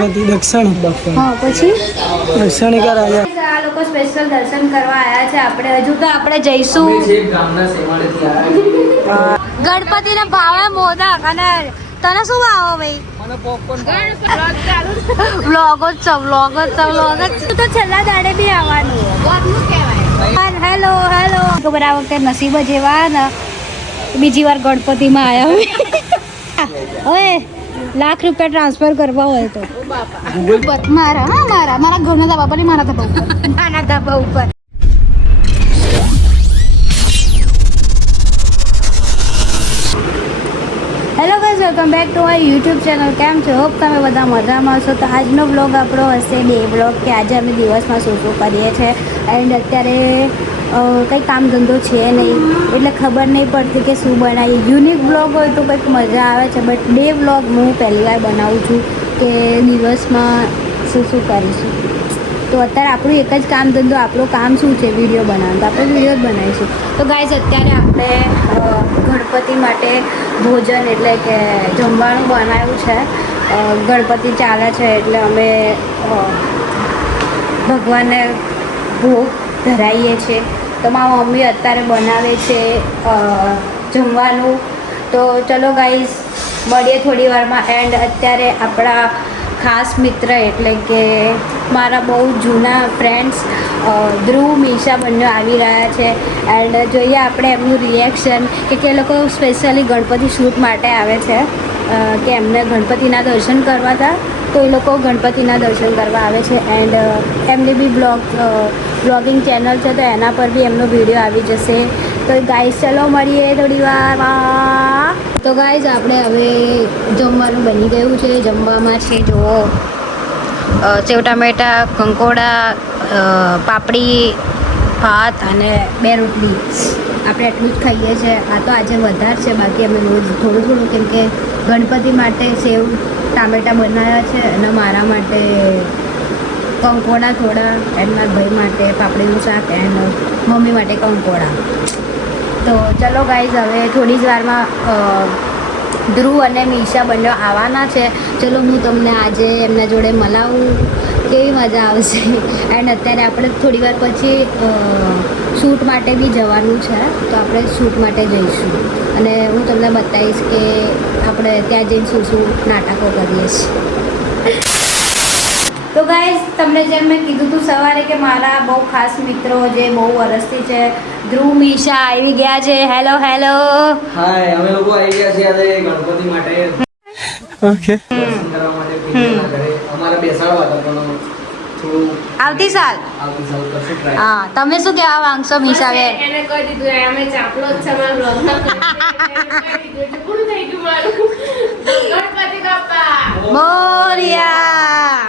દક્ષિણ હા પછી દક્ષિણી કરાવે આ લોકો સ્પેશિયલ દર્શન કરવા આવ્યા છે. આપણે હજુ તો આપણે જઈશું. ગણપતિને ભાવે મોદક અને તને શું ભાવે ભાઈ? મને પોપકોર્ન વ્લોગ જ તો છેલ્લા દાડે બી આવવાનું. હેલો હેલો ખબર આ વખતે નસીબ જ એવા ને બીજી વાર ગણપતિમાં આવ્યા હવે લાખ રૂપિયા ટ્રાન્સફર કરવા હોય તો મારા ઘરના ધાબા પર મારા ધાબા ઉપર નાના ધાબા ઉપર. Hello guys, welcome back to my YouTube channel. કેમ છો? હોપ તમે બધા મજામાં છો. તો આજનો બ્લોગ આપણો હશે ડે બ્લોગ, કે આજે અમે દિવસમાં શું શું કરીએ છીએ. એન્ડ અત્યારે કંઈ કામ ધંધો છે નહીં એટલે ખબર નહીં પડતી કે શું બનાવીએ. યુનિક બ્લોગ હોય તો કંઈક મજા આવે છે, બટ ડે બ્લોગ હું પહેલી વાર બનાવું છું કે દિવસમાં શું શું કરીશું. તો અત્યારે આપણું એક જ કામ ધંધો, આપણું કામ શું છે વિડીયો બનાવવાનું, તો આપણે વિડીયો જ બનાવીશું. તો ગાઈઝ અત્યારે આપણે ગણપતિ માટે ભોજન એટલે કે જમવાનું બનાવ્યું છે. ગણપતિ ચાલે છે એટલે અમે ભગવાનને ભોગ ધરાવીએ છીએ. તો મારી મમ્મી અત્યારે બનાવે છે જમવાનું. તો ચલો ગાઈઝ મળીએ થોડી વારમાં. એન્ડ અત્યારે આપણા ખાસ મિત્ર એટલે કે મારા બહુ જૂના ફ્રેન્ડ્સ ધ્રુવ, મીશા બંને આવી રહ્યા છે. એન્ડ જોઈએ આપણે એમનું રિએક્શન કે એ લોકો સ્પેશિયલી ગણપતિ શૂટ માટે આવે છે કે એમને ગણપતિના દર્શન કરવા હતા, તો એ લોકો ગણપતિના દર્શન કરવા આવે છે. એન્ડ એમની બી બ્લોગિંગ ચેનલ છે, તો એના પર બી એમનો વિડીયો આવી જશે. તો ગાઈઝ ચલો મળીએ થોડી વારમાં. તો ગાઈઝ આપણે હવે જમવાનું બની ગયું છે. જમવામાં છે જુઓ સેવ ટામેટા, કંકોડા, પાપડી, ભાત અને 2 રોટલી. આપણે એટલું જ ખાઈએ છીએ. આ તો આજે વધારે છે, બાકી અમે રોજ થોડું થોડું, કેમ કે ગણપતિ માટે સેવ ટામેટા બનાવ્યા છે અને મારા માટે કંકોડા થોડા, એન્ડ મારા ભાઈ માટે પાપડીનું શાક, એન્ડ મમ્મી માટે કંકોડા. તો ચલો ગાઈઝ હવે થોડી જ વારમાં ધ્રુવ અને મીશા બંને આવવાના છે. ચલો હું તમને આજે એમના જોડે મલાવું, કેવી મજા આવશે. એન્ડ અત્યારે આપણે થોડી વાર પછી શૂટ માટે બી જવાનું છે, તો આપણે શૂટ માટે જઈશું અને હું તમને બતાવીશ કે આપણે ત્યાં જઈને શું શું નાટકો કરીએ છીએ. તો ગાઈઝ તમને જેમ મેં કીધું હતું સવારે કે મારા બહુ ખાસ મિત્રો જે બહુ વર્ષથી છે, ધ્રુવ, મીશા આવી ગયા છે. Hello hello. હાય, અમે લોકો આવી ગયા છીએ આજે ગણપતિ માટે. ઓકે દર્શન કરવા માટે પેલીના ઘરે અમારા બેસાડવા હતા, પણ થોડું આવતી સાલ કરશું ટ્રાય. હા, તમે શું કહેવા માંગશો મીશા બેન? એને કહી દીધું અમે ચાપલો જ છે મારા બ્લોગમાં પૂરું થઈ ગયું મારું. ગણપતિ બાપ્પા મોરિયા.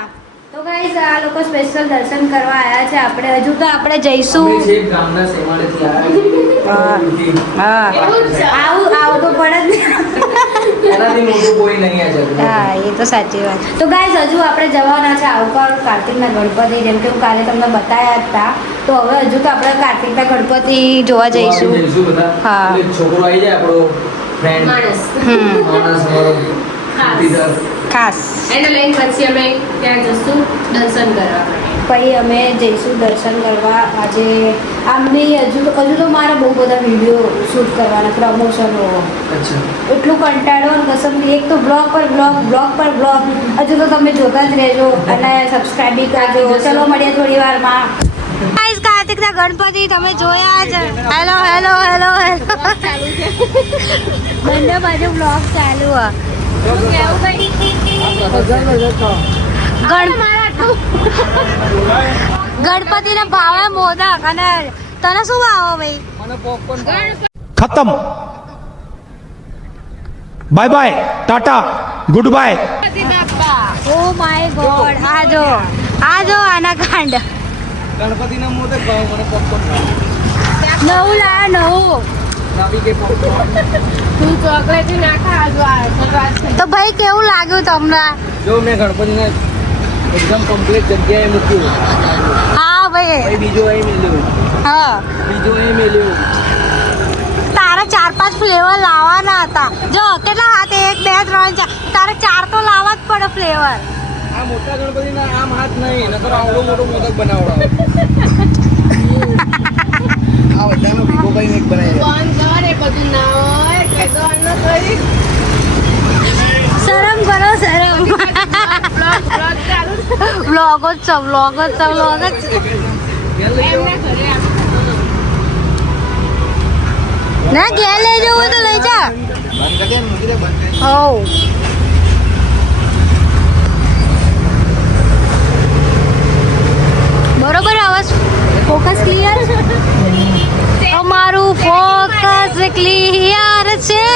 તો ગાઈઝ આ લોકો સ્પેશિયલ દર્શન કરવા આવ્યા છે. આપણે હજુ તો આપણે જઈશું. અમે છેક ગામના સેમાડેથી આવ્યા છીએ. હા આવું તો પડે જ ને. એનાથી મોટું કોઈ નહીં આજે. હા, એ તો સાચી વાત. તો ગાઈઝ હજુ આપણે જવાના છે આવકાર કાર્તિકના ગણપતિ, જેમ કે હું કાલે તમને બતાવ્યા હતા. તો હવે હજુ તો આપણે કાર્તિકના ગણપતિ જોવા જઈશું. બધા. હા. એટલે છોકરો આવી જાય આપણો ફ્રેન્ડ માણસ માણસ ખાસ એને લઈને પછી અમે ત્યાં જશું દર્શન કરવા. પછી અમે જઈશું દર્શન કરવા. આજે આમની હજુ તો મારા બહુ બધા વિડીયો શૂટ કરવાના, પ્રમોશનો. અચ્છા. એટલું કંટાળો ને કસમ, એક તો બ્લોગ પર બ્લોગ હજુ તો તમે જોતા જ રહેજો અને સબસ્ક્રાઇબ બી કરજો. ચલો મળીએ થોડી વારમાં. ગાઈસ કાર્તિકના ગણપતિ તમે જોયા જ. Hello hello hello hello. બંને બાજુ બ્લોગ ચાલુ હ. ગણપતિને ભાવે મોદક અને તને શું ભાવે ભાઈ? મને પોપકોર્ન खत्म bye bye tata goodbye. Oh my God. આ જો આના કાંડ. ગણપતિના મોદક ભાવ, મને પોપકોર્ન ભાવ. નવું લાયા નવું. નાવી કે પોપકોર્ન. તું ચોકલેટ ના ખાજો આ તો ભાઈ કેવું લાગ્યું તમને? જો મેં ગણપતિને એકદમ કમ્પ્લીટ જગ્યાએ મૂક્યું. હા ભાઈ. પછી બીજું અહીં મેલ્યું. હા, બીજું અહીં મેલ્યું. તારે 4-5 ફ્લેવર લાવવાના હતા. જો કેટલા હાથ? 1 2 3 4. તારે 4 તો લાવવા જ પડે ફ્લેવર. આ મોટા ગણપતિના આમ હાથ નહીં, નકર આવડો મોટો મોદક બનાવડાવો. આ બધાનો ભીગો કરીને એક બનાવી દે. બંધ કર, એ બધું ના હોય કઈ તો અન્ન કરી શરમ કરો શરમ. બ્લોગ ચાલુ વ્લોગ જ છે વ્લોગ જ છે વ્લોગ જ છે. ઘેર લઈ એમને જવાનું. ઘરે આપ ના ઘેર લઈ જવું હોય તો લઈ જા. બંધ કરી દે, મૂકી દે, બંધ કરી દે. હોવ બરોબર અવાજ ફોકસ ક્લિયર. અમારું ફોકસ ક્લિયર છે.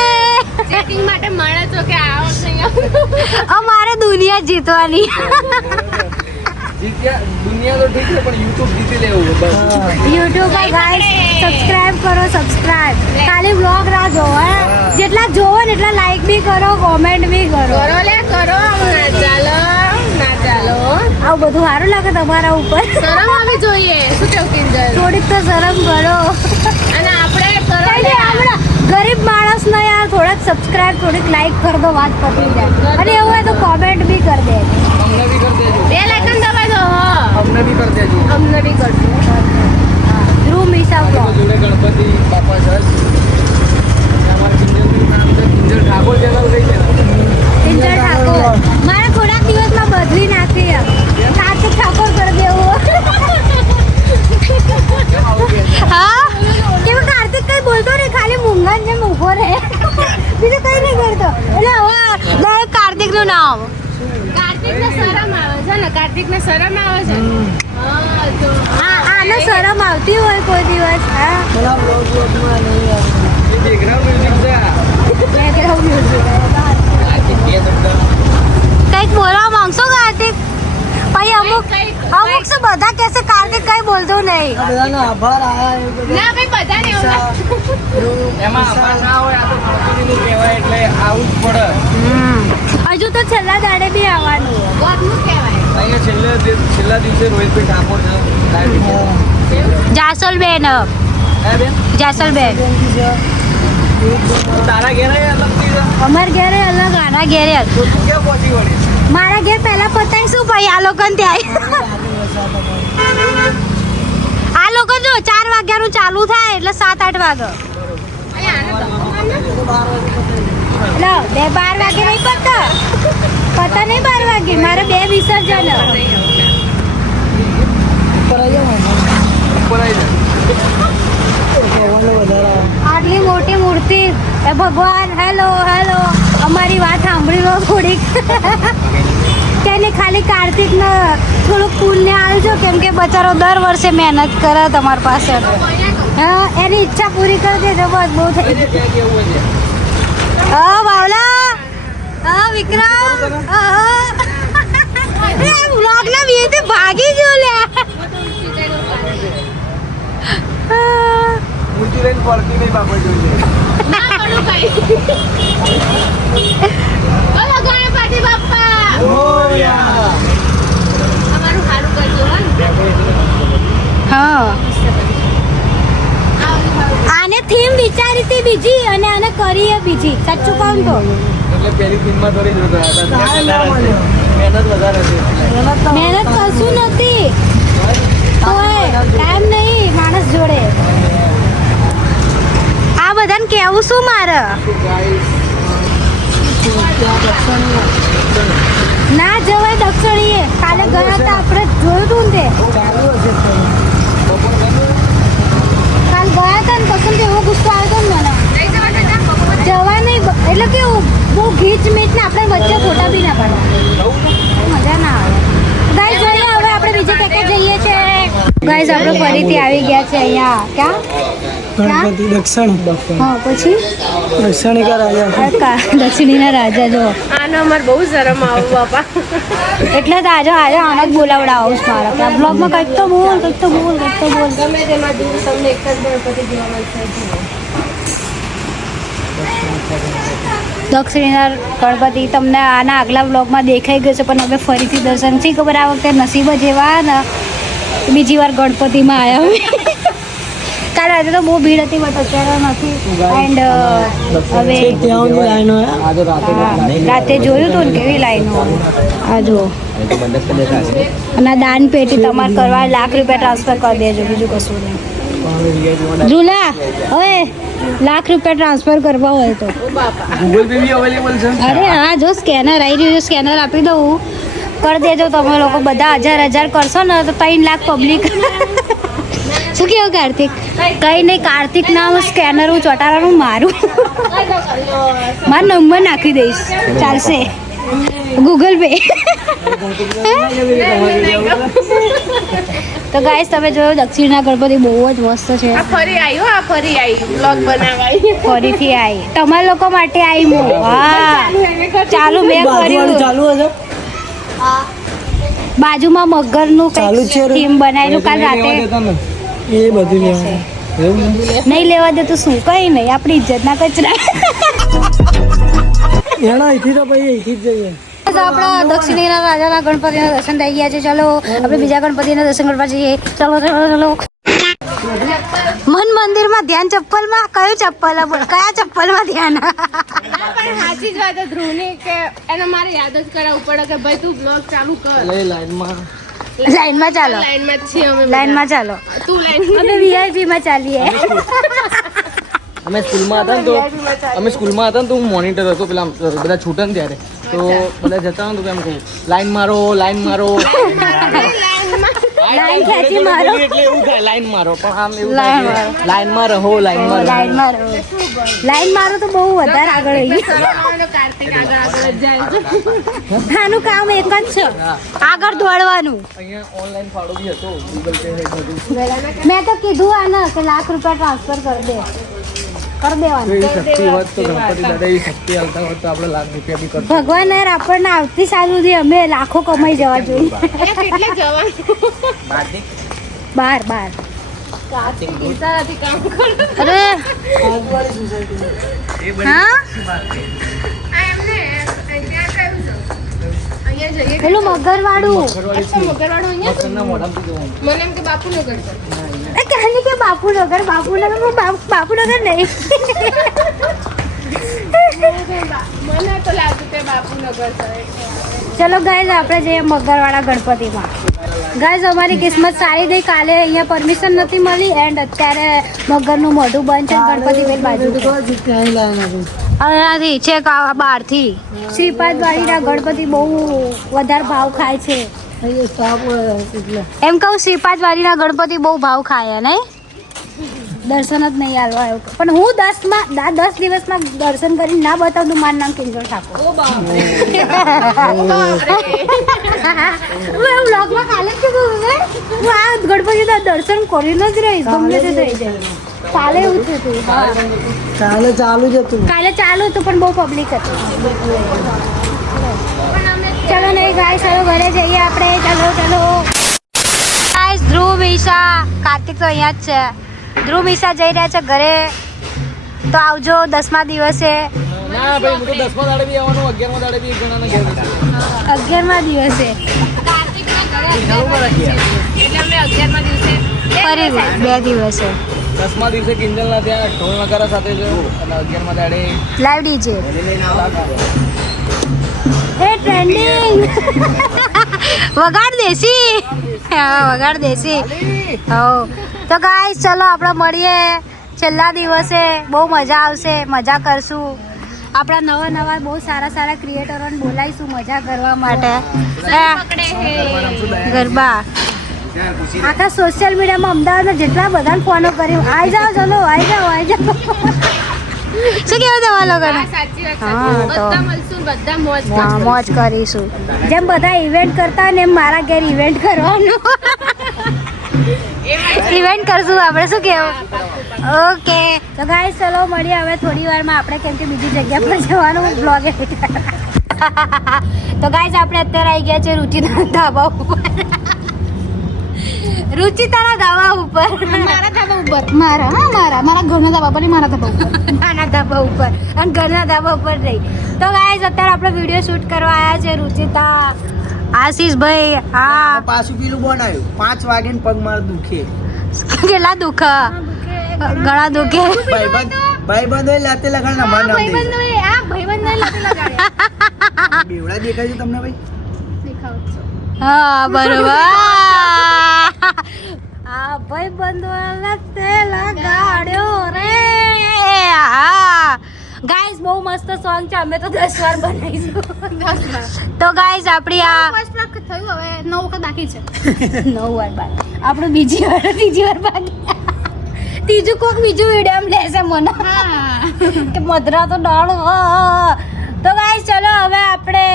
ચેકિંગ માટે મળે તો કે આવો અહીંયા અમારે દુનિયા જીતવાની. જીત્યા, દુનિયા તો ઠીક છે પણ YouTube જીતી લેવું છે બસ. યુટ્યુબ પર ગાઈસ સબસ્ક્રાઇબ કરો સબસ્ક્રાઇબ. ખાલી વ્લોગ ના જોવો હે. જેટલા જોવો ને એટલા લાઈક બી કરો કોમેન્ટ બી કરો. કરો લે કરો ના ચાલો ના ચાલો આવું બધું સારું લાગે તમારા ઉપર. શરમ આવી જોઈએ શું કેવું કિંજલ થોડીક તો શરમ કરો. અને આપણે કરો કઈ લે નહીં, આપણા ગરીબ માણસ ને યાર થોડાક સબસ્ક્રાઇબ થોડીક લાઈક કરી દો વાત પતી જાય. અને એવું હોય તો કોમેન્ટ બી કરી દે. અમને બી કરી દેજો. બે લાઈકન દબાઈ દો અમને બી કરી દેજો. અમને બી કરજો ધ્રુવ મીસા આપણા vlog. જોડે ગણપતિ બાપા છે. અને અમારા કિંજલનું નામ છે કિંજલ ઠાકોર ચેનલ કઈ છે? કિંજલ ઠાકોર. મારે થોડાક દિવસમાં બદલી નાખી કાર્તિક ઠાકોર કરી દેવું. કેમ આવું કહે છે? હા કેમ કાર્તિક કઈ બોલતો નહીં, ખાલી મૂંગન જેમ ઊભો રહે, બીજું કઈ નહીં કરતો. એટલે હવે ડાયરેક્ટ કાર્તિક નું નામ. કાર્તિકને શરમ આવે છે ને કાર્તિકને શરમ આવે છે હા તો આને શરમ આવતી હોય કોઈ દિવસ. હા એ બેકગ્રાઉન્ડ મ્યુઝિક છે આ. Background music. આ જગ્યાએ શબ્દ. કંઈક બોલવા માંગશો કાર્તિક? ભાઈ અમુક કંઈક. અમુક સે બધા કહેશે કાર્તિક કઈ બોલતો નહીં. ના ભાઈ બધાને એવું એમાં આભાર ના હોય, આ તો ગણપતિનું કહેવાય એટલે આવું જ પડે. હજુ તો છેલ્લા દાડે બી આવવાનું. ગોતનું કહેવાય અહીંયા છેલ્લા દિવસે રોહિતભાઈ ઠાકોર છે. જાસલબેન હે બેન? જાસલબેન તારા ઘેર અહીં અલગથી છે? અમાર ઘેરે અલગ આના ઘેરે હતું. તું ક્યાં પહોંચી વળી? મારા ઘેર પહેલા પતાવીશું ભાઈ આ લોકોને ત્યાં. આ લોકો જો 4 વાગ્યાનું ચાલુ થાય એટલે 7-8 વાગે. અહીંયા આને લો 12 વાગે નહીં પતા નહીં 12 વાગે. મારે 2 વિસર્જન. ઉપર આવી જા. આટલી મોટી મૂર્તિ એ ભગવાન હેલો હેલો અમારી વાત સાંભળી લો થોડીક. તેને ખાલી કાર્તિકને થોડુંક પુણ્ય આવજો કેમ કે બચારો દર વર્ષે મહેનત કરે તમારી પાસે. હા એની ઈચ્છા પૂરી કરી દેજો બસ બહુ થઈ ગયું. ક્યાં કેવું છે? હા બાવલા હા વિક્રમ વ્લોગ ના વ્યૂ ભાગી ગયો લે. મૂર્તિ લઈને પડતી નહીં બાપા જોઈએ. ના કરું કઈ બોલો ગણપતિ બાપ્પા મોરયા. અમારું સારું કરજો હો ને હા આવું આને થીમ વિચારી હતી બીજી અને આને કરીએ બીજી. સાચું કહું તો એટલે પેલી ફિલ્મમાં થોડી જોતા હતા. મહેનત વધારે છે. મહેનત કશું નથી તોય ટાઈમ નહીં માણસ જોડે. આ બધાને કેવું શું મારે ના જવાય દક્ષિણીએ. કાલે ગયા હતા આપણે જોયું તું ને તે કાલ ગયા હતા ને કસમ કે એવો ગુસ્સો આવ્યો હતો ને મને. જવા નહીં એટલે કેવું બહુ ગીચ મીચ ને આપણે વચ્ચે ફોટા બી ના પાડવા મજા ના આવે. ગાઈસ જોઈએ હવે આપણે બીજે પેકેજ જઈએ છે. ગાઈસ આપણે ફરીથી આવી ગયા છે અહીંયા ક્યાં ગણપતિ દક્ષિણ હા પછી દક્ષિણિકા રાજા દક્ષિણીના રાજા જો આનો અમારે બહુ શરમ આવું બાપા એટલે જ આજે આને જ બોલાવડાવો છું મારા કે આ બ્લોગમાં કંઈક તો બોલ કંઈક તો બોલ કંઈક તો બોલ. ગમે તેમાં દૂર તમને એક જ ગણપતિ જોવા મળશે દક્ષિણીના ગણપતિ તમને આના આગલા બ્લોગમાં દેખાઈ ગયો છે પણ હવે ફરીથી દર્શન શી ખબર આ વખતે નસીબ જ એવા ને બીજી વાર ગણપતિમાં આવ્યા કાલે આજે તો બહુ ભીડ હતી બટ અત્યારે નથી એન્ડ હવે ત્યાં સુધી લાઈનો હે. આજે રાતે રાતે જોયું હતું ને કેવી લાઈનો આ જુઓ અને દાન પેટી તમારે કરવા ₹1,00,000 ટ્રાન્સફર કરી દેજો બીજું કશું નહીં ઝુલા હવે ₹1,00,000 ટ્રાન્સફર કરવા હોય તો ગૂગલ પે બી અવેલેબલ છે. અરે હા જો સ્કેનર આવી રહ્યું છે સ્કેનર આપી દઉં કરી દેજો તમે લોકો બધા 1000 કરશો ને તો 3 લાખ પબ્લિક શું કેવું કાર્તિક કઈ નહીં કાર્તિક નામ સ્કેનર હું ચોટાડાનું મારું મારો નંબર નાખી દઈશ ચાલશે ગૂગલ પે તો ગાઈસ તમે જોયું દક્ષિણના ગણપતિ બહુ જ મસ્ત છે આ ફરી આવી બ્લોગ બનાવાય ફરીથી આવી તમારા લોકો માટે આવી હું હા ચાલુ મેં બાજુવાળું કર્યું ચાલુ હશે. બાજુમાં મગરનું ચાલુ જ છે રે. થીમ બનાવેલું કાલ રાતે એ બધું લેવાનું. નહીં લેવા દે તો શું કઈ નહીં આપણી ઇજ્જતના કચરા એના અહીંથી તો પછી અહીંથી જ જઈએ. આપણા દક્ષિણના રાજાના ગણપતિના દર્શન થઈ ગયા છે ચલો આપણે બીજા ગણપતિના દર્શન કરવા જઈએ ચલો ચલો ચલો મન મંદિરમાં ધ્યાન ચપ્પલમાં કયું ચપ્પલ કયા ચપ્પલમાં ધ્યાન પણ સાચી જ વાત છે ધ્રુવની કે એને મારે યાદ જ કરાવવું પડે કે ભાઈ તું બ્લોગ ચાલુ કર લાઈનમાં ચાલો લાઈનમાં જ છીએ અમે લાઈનમાં ચાલો તું લાઈન અમે વીઆઈપી માં ચાલીએ અમે સ્કૂલમાં હતા ને તો હું મોનિટર હતો પેલા બધા છૂટે ને ત્યારે તો બધા જતા ને તો એમ કહું લાઈન મારો લાઈન ખેંચી મારો એટલે એવું થાય લાઈન મારો પણ આમ એવું લાઈન થાય મારો. કે લાઈનમાં રહો લાઈનમાં રહો. લાઈન મારો તો બહુ વધારે આગળ રહી કાર્તિક આગળ જ જાય છે આનું કામ એક જ છે આગળ દોડવાનું અહીંયા ઓનલાઈન ફાળો બી હતો ગૂગલ પે ને બધું મેં તો કીધું આને કે ₹1,00,000 ટ્રાન્સફર કરી દે કરી દેવાનું એવી શક્તિ હોત તો ગણપતિ દાદા એવી શક્તિ હાલતા હોત તો આપણે ₹1,00,000 બી કરતા. ભગવાન યાર આપણને આવતી સાલ સુધી અમે લાખો કમાઈ જવા જોઈએ કેટલે જવાનું બાર કાર્તિક ઈશારાથી કામ કર અરે હા આ એમને ત્યાં કયું છે અહીંયા જઈએ પેલું મગરવાળું અચ્છા મગરવાડો અહીંયા છે? ઘરના મોઢામાંથી જોવાનું. મને એમ કે બાપુનગર છે એ કહાની કે બાપુનગર બાપુનગર નહીં મને તો લાગતું કે બાપુનગર છે ચલો ગાઈઝ આપણે જઈએ મગરવાળા ગણપતિમાં ગાઈઝ અમારી કિસ્મત સારી ગઈ કાલે અહીંયા પરમિશન નથી મળી એન્ડ અત્યારે મગરનું મોઢું બંધ છે ગણપતિ બેન બાજુ છે. ત્યાં લાઈન હતી. અહીંયાથી છે બહારથી શ્રીપાદવાળીના ગણપતિ બહુ વધારે ભાવ ખાય છે અહીંયા સ્ટાફ હોય એટલે એમ કહું શ્રીપાદવાળીના ગણપતિ બહુ ભાવ ખાય નહીં દર્શન જ નહીં હાલવા એવું પણ હું 10 દિવસમાં દર્શન કરીને ના બતાવું તો મારું નામ કિંજલ ઠાકોર હું એવું બ્લોગમાં કાલે જ કીધું હું આ ગણપતિના દર્શન કરીને જ રહીશ ગમે તે થઈ જાય કાલે એવું થયું હતું હા કાલે ચાલુ જ હતું. કાલે ચાલુ હતું પણ બહુ પબ્લિક હતી ચલો નહીં ગાય ચલો ઘરે જઈએ આપણે ચલો ગાઈસ ધ્રુવ મીશા કાર્તિક તો અહીંયા જ છે ધ્રુવ મીશા જઈ રહ્યા છે ઘરે તો આવજો 10મા દિવસે ના ભાઈ હું તો 10મા દાડે બી આવવાનું 11મા દાડે બી એક જણાના ઘેર જઈશું. 11મા દિવસે કાર્તિકના ઘરે 11મા દિવસે એટલે અમે 11મા દિવસે ફરી 2 દિવસે 10મા દિવસે કિંજલના ત્યાં ઢોલ નગારા સાથે જોયું અને 11મા દાડે લાઈવ ડીજે હે ટ્રેન્ડિંગ વગાડ દેસી હા વગાડ દેસી હો તો ગાઈસ ચલો આપણે મળીએ છેલ્લા દિવસે બહુ મજા આવશે મજા કરશું આપણા નવા બહુ સારા ક્રિએટરોને બોલાવીશું મજા કરવા માટે ગરબા આખા સોશિયલ મીડિયામાં અમદાવાદના જેટલા બધાને ફોનો કરી આવી જાઓ ચલો આવી જાઓ શું કેવું તમારા લોકોને સાચી વાત હા, છે તો. બધા મળશું બધા મોજ હા, મોજ કરીશું જેમ બધા ઇવેન્ટ કરતા હોય ને એમ મારા ઘેર ઇવેન્ટ કરવાનું ઇવેન્ટ કરશું આપણે શું કેવું ઓકે તો ગાઈસ ચલો મળીએ હવે થોડી વારમાં આપણે કેમ કે બીજી જગ્યા પર જવાનું બ્લોગ તો ગાઈસ આપણે અત્યારે આવી ગયા છે રુચિના ધાબા ઉપર રુચિતાના ધાબા ઉપર મારા ધાબા ઉપર મારા ઘરના ધાબા પર નહીં, મારા ધાબા ઉપર નાના ધાબા ઉપર અને ઘરના ધાબા ઉપર નહીં તો ગાઈસ અત્યારે આપણે વિડીયો શૂટ કરવા આવ્યા છે રુચિતા આશીષભાઈ હા પાછું પેલું બનાવ્યું 5 વાગે ને પગ માર દુખે. કેટલા દુઃખ ગળા દુખે ભાઈબંધો લાતે લગાડના માર નામ દે ભાઈબંધને લાતે લગાડ્યા બેવડા દેખાય છે તમને ભાઈ દેખાવ છો હા બરોબર આ ભાઈબંધો લાતે લગાડ્યો રે હા ગાઈસ બહુ મસ્ત સોંગ છે અમે તો 10 વાર બનાવીશું 10 વાર તો ગાઈસ આપણી આ ફર્સ્ટ વાર થયું હવે 9 વખત બાકી છે 9 વાર બાકી આપણું ત્રીજી વાર બાકી ત્રીજું કોક બીજું વિડીયો લેશે મને કે મધરા તો ડાળો તો ગાઈસ ચલો હવે આપણે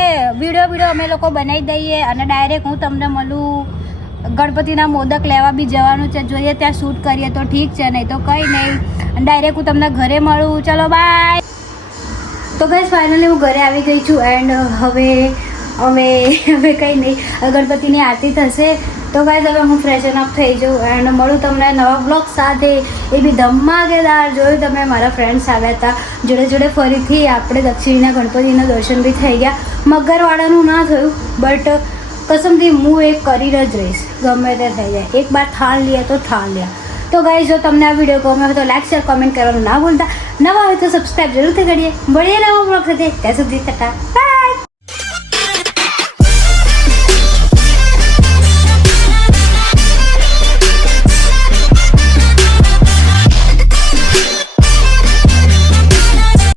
વિડીયો અમે લોકો બનાવી દઈએ અને ડાયરેક્ટ હું તમને મળું ગણપતિના મોદક લેવા બી જવાનું છે જોઈએ ત્યાં શૂટ કરીએ તો ઠીક છે નહીં તો કંઈ નહીં ડાયરેક્ટ હું તમને ઘરે મળું ચલો બાય તો ગાઈસ ફાઇનલી હું ઘરે આવી ગઈ છું એન્ડ હવે કંઈ નહીં ગણપતિની આરતી થશે તો ગાઈસ હવે હું ફ્રેશન અપ થઈ જાઉં એન્ડ મળું તમને નવા બ્લોગ સાથે એ બી ધમાકેદાર જોયું તમે મારા ફ્રેન્ડ્સ આવ્યા હતા જોડે ફરીથી આપણે દક્ષિણીના ગણપતિના દર્શન બી થઈ ગયા મગરવાળાનું ના થયું બટ કસમથી હું એક કરીને જ રહીશ ગમે તે થઈ જાય એક બાર થાળ લે તો થાળ લે તો ગાઈસ જો તમને આ વિડીયો ગમે હોય તો લાઈક શેર કોમેન્ટ કરવાનું ના ભૂલતા નવા હોય તો સબસ્ક્રાઈબ જરૂરથી કરીએ મળીએ નવા બ્લોગ સાથે ત્યાં સુધી ટાટા